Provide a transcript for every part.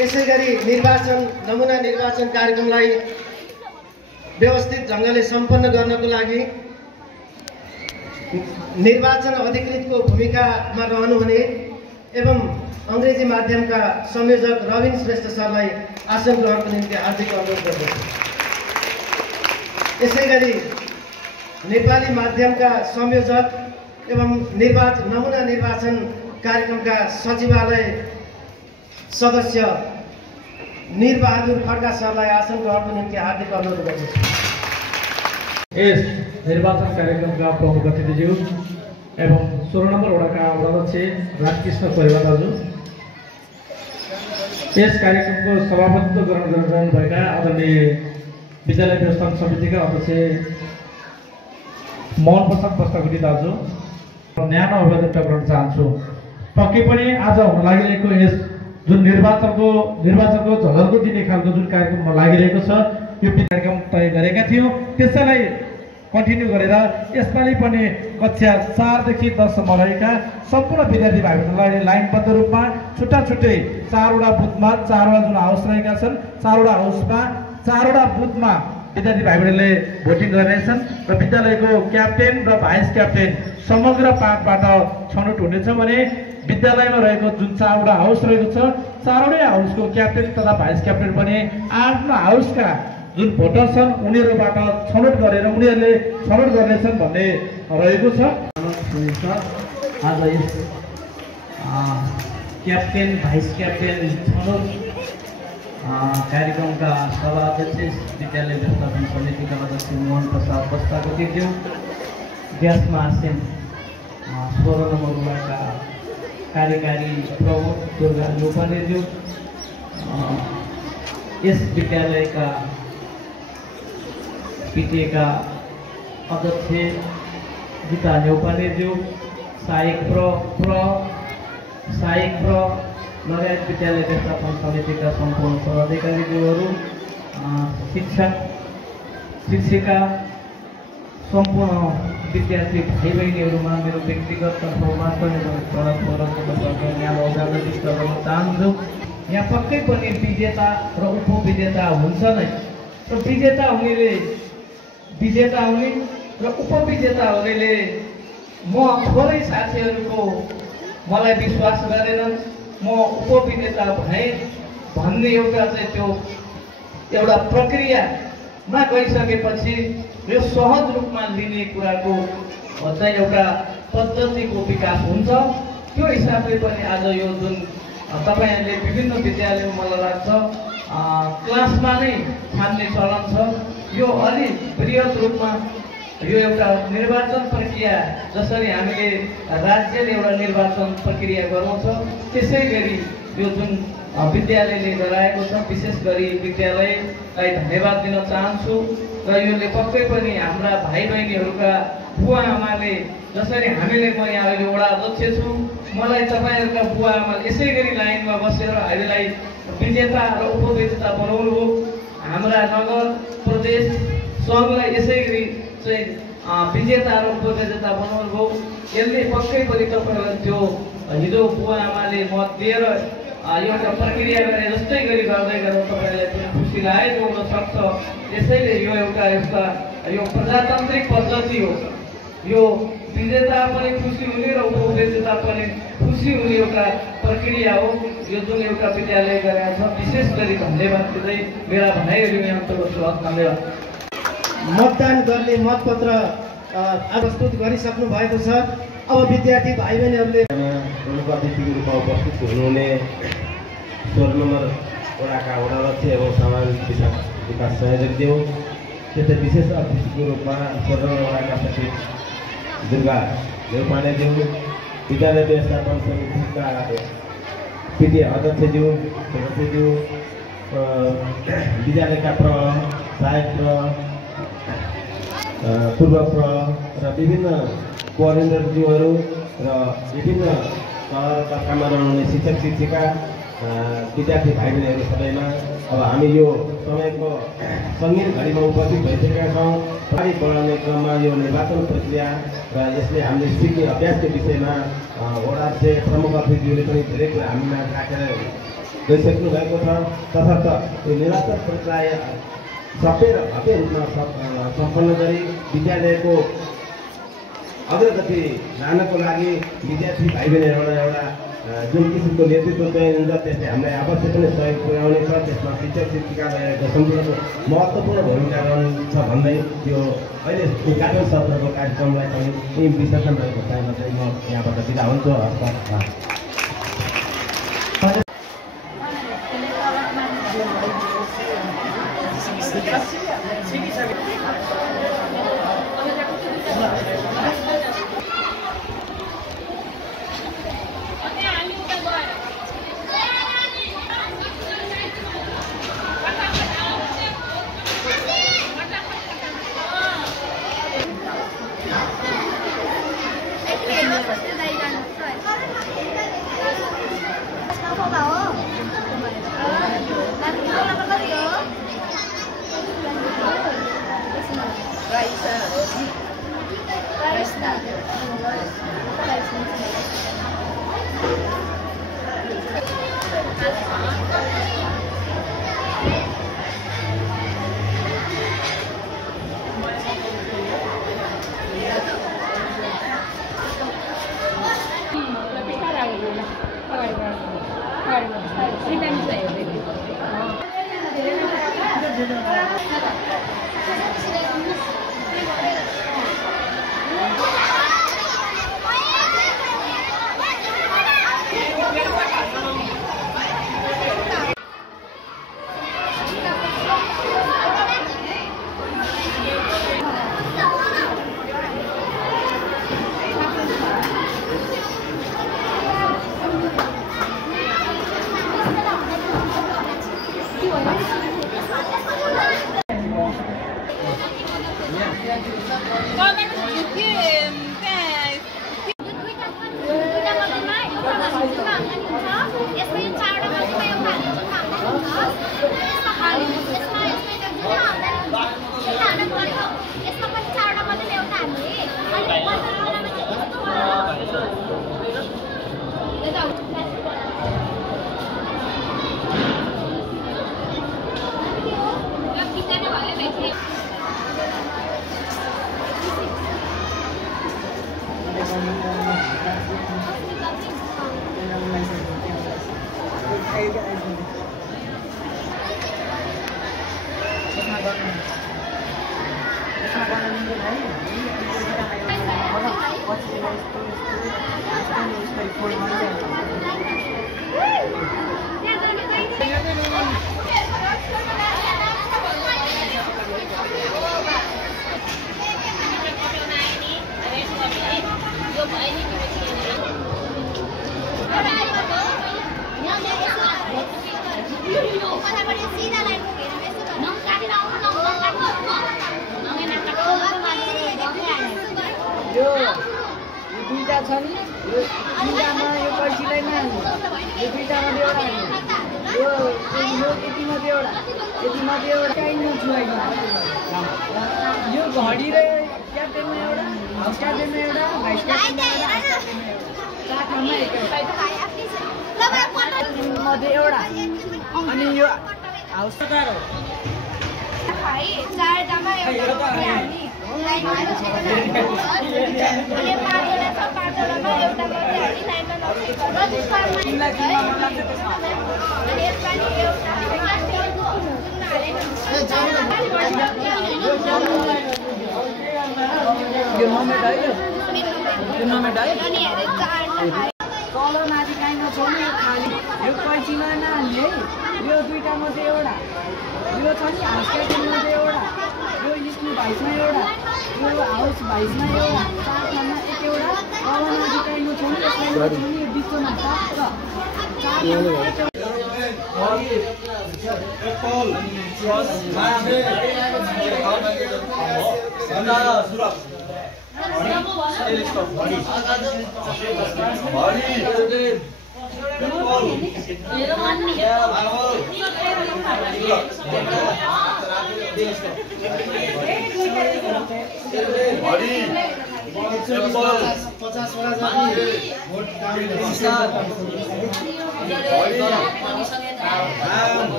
यसैगरी नमुना निर्वाचन कार्यक्रमलाई व्यवस्थित ढंगले सम्पन्न गर्नको लागि निर्वाचन अधिकृतको भूमिकामा रहनुहुने एवं अंग्रेजी माध्यमका संयोजक रविन श्रेष्ठ सरलाई आसन ग्रहणको निम्ति हार्दिक अनुरोध गर्दछु। यसैगरी नेपाली माध्यमका संयोजक एवं नमुना निर्वाचन कार्यक्रमका सचिवालय सदस्य निरबहादुर खड्का सरलाई आसन ग्रहणको निम्ति हार्दिक अनुरोध गर्दछु। यस निर्वाचन कार्यक्रमका प्रमुख अतिथिज्यू एवं 16 नम्बर वडाका वडाध्यक्ष रामकृष्ण परिवार दाजु, यस कार्यक्रमको सभापतित्व ग्रहण गरिरहनुभएका आदरणीय विद्यालय व्यवस्थापन समितिका अध्यक्ष मोहन प्रसाद बस्तागुटी दाजु, न्यानो अभिवादन गर्न चाहन्छु। पक्कै पनि आज हुन लागिरहेको यस जुन निर्वाचनको झलको दिने खालको जुन कार्यक्रममा लागिरहेको छ, यो कार्यक्रम तय गरेका थियौँ। त्यसैलाई कन्टिन्यू गरेर यसपालि पनि कक्षा 4 देखि 10 सम्म रहेका सम्पूर्ण विद्यार्थी भाइहरूलाई लाइनबद्ध रूपमा छुट्टै 4वटा बुथमा 4वटा जुन हाउस रहेका छन्, 4वटा हाउसमा 4वटा बुथमा विद्यार्थी भाइहरूले भोटिङ गर्नेछन् र विद्यालयको क्याप्टेन र भाइस क्याप्टेन समग्र पाठबाट छनौट हुनेछ भने विद्यालयमा रहेको जुन 4वटा हाउस रहेको छ, 4वटै हाउसको क्याप्टेन तथा भाइस क्याप्टेन पनि आफ्नो हाउसका जुन भोटर छन् उनीहरूबाट छनौट गरेर उनीहरूले छनौट गर्नेछन् भन्ने रहेको छ। आज यस क्याप्टेन भाइस क्याप्टेन छनौट कार्यक्रमका सभाध्यक्ष विद्यालय व्यवस्थापन समितिका अध्यक्ष मोहन प्रसाद बस्तागुटीज्यू, ग्यासमा आसेन 16 नम्बर वडाका कार्यकारी प्रमुख दुर्गा लोपानेज्यू, यस विद्यालयका पिटिएका अध्यक्ष गीता न्यौपानेज्यू, सहायक लगायत विद्यालय व्यवस्थापन समितिका सम्पूर्ण पदाधिकारीज्यूहरू, शिक्षक शिक्षिका, सम्पूर्ण विद्यार्थी भाइ बहिनीहरूमा मेरो व्यक्तिगत तर्फबाट पनि न्यानो अभिवादन व्यक्त गर्न चाहन्छु। यहाँ पक्कै पनि विजेता र उपविजेता हुन्छ नै, र विजेता हुनेले विजेता हुने र उपविजेता हुनेले म थोरै साथीहरूको मलाई विश्वास गरेनन् म उपविजेता भएँ भन्ने एउटा प्रक्रियामा गइसकेपछि यो सहज रूपमा लिने कुराको चाहिँ एउटा पद्धतिको विकास हुन्छ। त्यो हिसाबले पनि आज यो जुन तपाईहरुले विभिन्न विद्यालयमा मलाई लाग्छ क्लासमा नै छान्ने चलन छ, यो अलि बृहत रूपमा यो एउटा निर्वाचन प्रक्रिया जसरी हामीले राज्यले एउटा निर्वाचन प्रक्रिया गराउँछ त्यसै गरी यो जुन विद्यालयले गराएको छ, विशेष गरी विद्यालयलाई धन्यवाद दिन चाहन्छु। र योले पक्कै पनि हाम्रा भाइ बहिनीहरूका बुवा आमाले जसरी हामीले म यहाँ अहिले वडा अध्यक्ष छु, मलाई तपाईहरुका बुवा आमाले यसै गरी लाइनमा बसेर हामीलाई विजेता र उपविजेता बनाउनु हो, हाम्रा नगर प्रदेश सङ्घलाई यसै गरी चाहिँ विजेता र उपविजेता बनाउनु हो। यसले पक्कै पनि तपाईहरुलाई त्यो हिजो बुवा आमाले मत दिएर एउटा प्रक्रिया गरे जस्तै गरी गर्दै गर्दा तपाईहरुलाई पनि खुसी लागेको हुन सक्छ। त्यसैले यो एउटा यो प्रजातान्त्रिक पद्धति हो, यो विजेता पनि खुसी हुने र उपविजेता पनि खुसी हुने एउटा प्रक्रिया हो। यो जुन एउटा विद्यालय गरेको छ विशेष गरी धन्यवाद दिँदै मेरा भनाइहरू यहाँ गर्छु। धन्यवाद। मतदान गर्ने मतपत्र प्रस्तुत गरिसक्नु भएको छ। अब विद्यार्थी भाइ बहिनीहरूले प्रमुख अतिथिको रूपमा उपस्थित हुनुहुने 16 नम्बर वडाका वडाध्यक्ष एवं सामाजिक विकास संयोजक ज्यू, त्यस्तै विशेष अतिथिको रूपमा 16 नम्बर वडाका सचिव दुर्गा न्यौपानेज्यू, विद्यालय व्यवस्थापन समितिका पिटी अध्यक्षज्यू, सदस्यज्यू, विद्यालयका सहायक पूर्व र विभिन्न कोअर्डिनेटरज्यूहरू र विभिन्न कक्षामा रहनुहुने शिक्षक शिक्षिका, विद्यार्थी भाइ बहिनीहरू सबैमा अब हामी यो समयको सङ्गीत घडीमा उपस्थित भइसकेका छौँ। अगाडि बढाउने क्रममा यो निर्वाचन प्रक्रिया र यसले हामीले सिक्ने अभ्यासको विषयमा वडा प्रमुख अतिथिज्यूले पनि धेरै कुरा हामीमा राखेर गइसक्नु भएको छ। तसर्थ यो निर्वाचन प्रक्रिया सबै र भव्य रूपमा सम्पन्न गरी विद्यालयको अग्रगति लानको लागि विद्यार्थी भाइ बहिनीहरूलाई एउटा जुन किसिमको नेतृत्व चयन हुन्छ त्यसले हामीलाई अवश्य पनि सहयोग पुर्याउने छ। त्यसमा शिक्षक शिक्षिकालाई सम्पूर्ण महत्त्वपूर्ण भूमिका रहन्छ भन्दै त्यो अहिले उद्घाटन सत्रको कार्यक्रमलाई पनि यही विसर्जन रहेको टाइममा चाहिँ म यहाँबाट बिदा हुन्छु।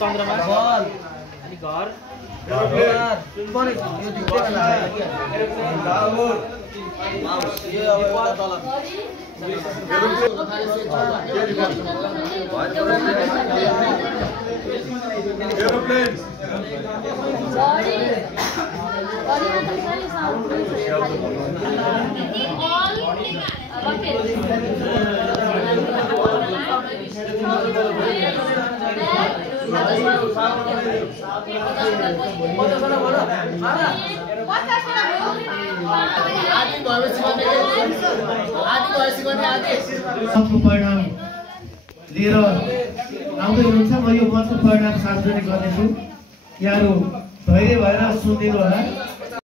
चन्द्रमा अनि घर परिणाम लिएर आउँदै हुनुहुन्छ। म यो मतको परिणाम सार्वजनिक गर्नेछु। यहाँहरू धैर्य भएर सुनिदिनु होला।